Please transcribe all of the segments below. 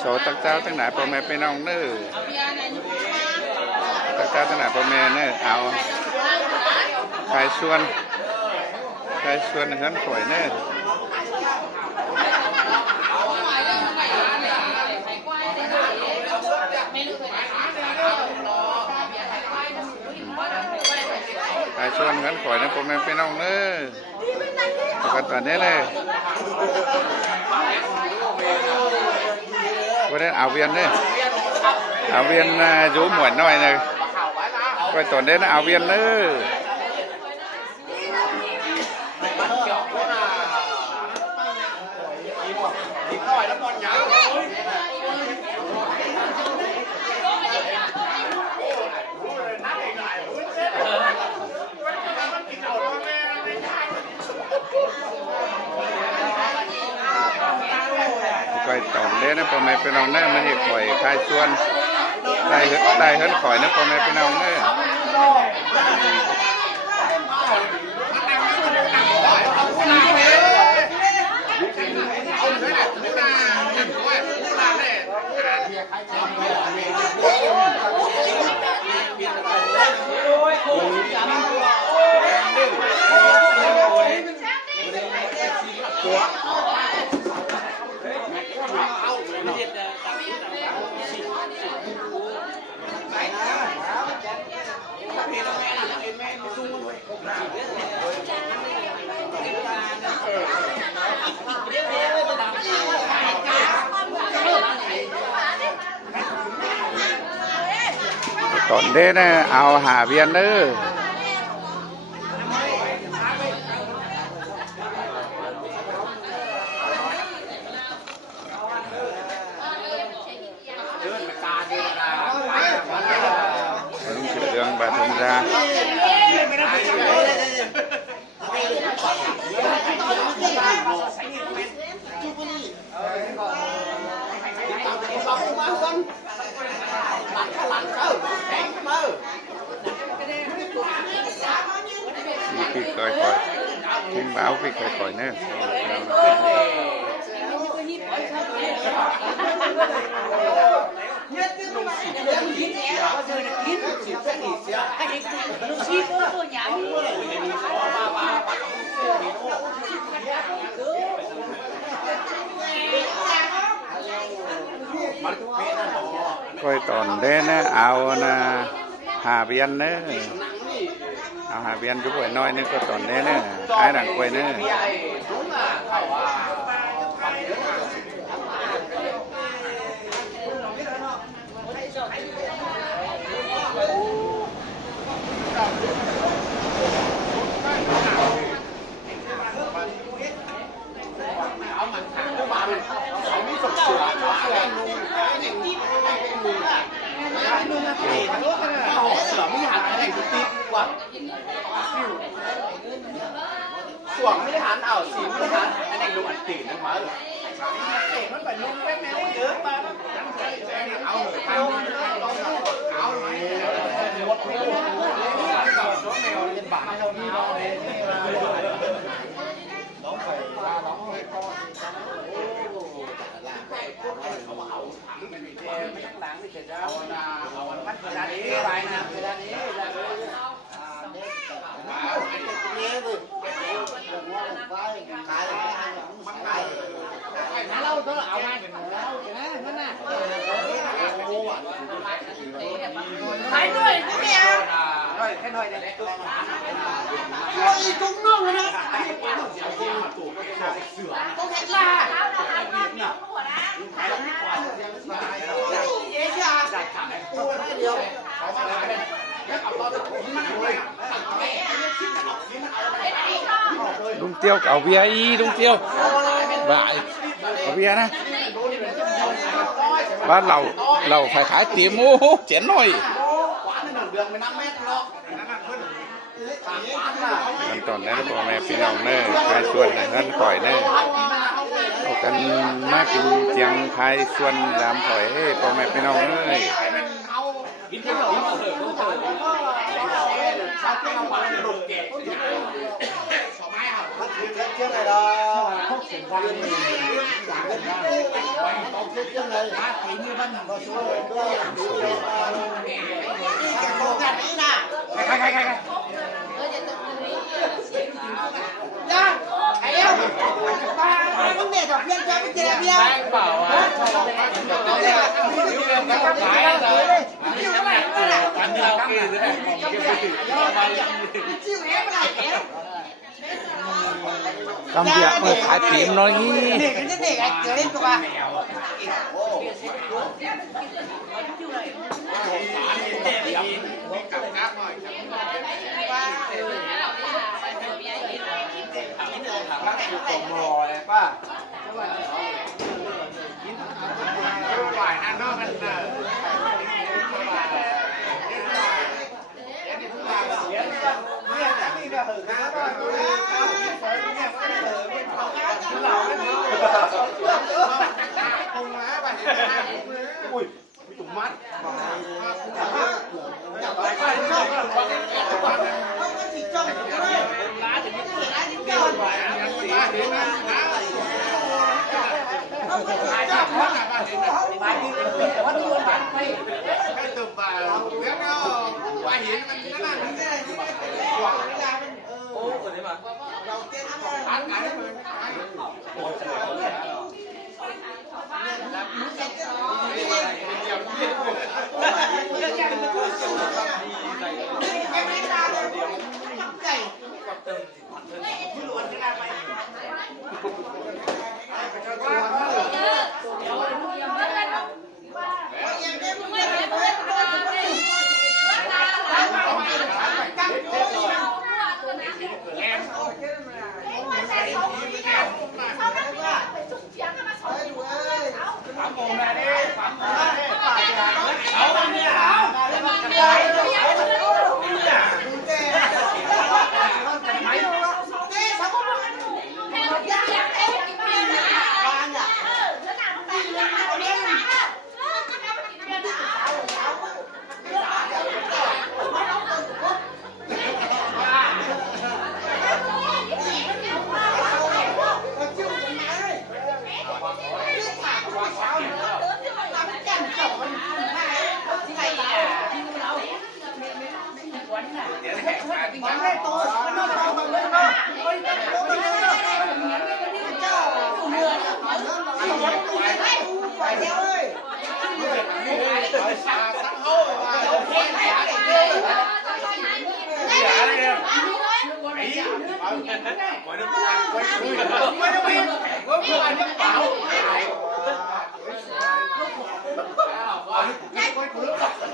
โสตักเจ้าตั้งไหนพ่อแม่พี่น้องเน้อตักเจ้าตั้งไหนพ่อแม่เน้อเอาใครชวนเฮือนข่อยเน้อใครชวนเฮือนข่อยนะพ่อแม่พี่น้องเน้อปกติตอนนี้เลยวันนี้เอาเวียนเนี่ยเอาเวียนอยู่หมวนหน่อยเลยไปตอนนี้นะเอาเวียนเลยไปตอนนี้นะพ่อแม่พี่น้องเนี่ยมันจะข่อยคลายชวนได้เฮิร์นข่อยนะพ่อแม่พี่น้องเนี่ยตอนนี้นะเอาหาเวียนเด้อลุงเสือเรืองบาทงราพี่เคยคอยทิ้งบ้าพี่เคยคอยเนี่ยคอยตอนเด้นะเอานะหาเบียนเน้อเอาหาเบียนจุ๊บไว้น้อยนึงก็ตอนเด้นะไอ้ดังกล้วยเน้อส่วนไม่ได้หันเอาสีไม่ได้หันอันนี้ลุงอัดตีนั่นมาเลยมันแบบลุงแม่แมวเยอะมาเอาเอาเลยหมดไม่หมดน้องแมวเรียนบาทเราดีน้องเลยน้องไปน้องให้พ่อเขาเอาถังมันมีแค่ไม่ต้องล้างไม่เสร็จแล้วเอามันเวลานี้ไปนะเวลานี้เราต้องเอาไงนั่นน่ะไปด้วยพี่เมียแค่หน่อยเด็กตัวอีตุ้งน้องนะต้องแท็กล่าเย้จ้าเดียวลุงเตี้ยวเอาเบียร์อีลุงเตี้ยวบ่ายเอาเบียร์นะบ้านเราขายเตี๋ยวหมูเจ๋งหน่อยขั้นตอนนี้พ่อแม่พี่น้องเน้อใครชวนเงินข่อยเน้อเอากันมากินเจียงไทยชวนรามข่อยพ่อแม่พี่น้องเน้อ เชื่ออะไรล่ะพวกเสียงดังนี่ กำเบียเปิดขายปีมน้อยนี่ ป้าอุ้ยตุ่มมัด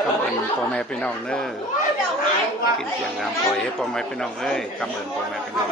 กำเอิญพ่อแม่พี่น้องเน้อกินเสียงงามปล่อยให้พ่อแม่พี่น้องเอ้ยกำเอิญพ่อแม่พี่น้อง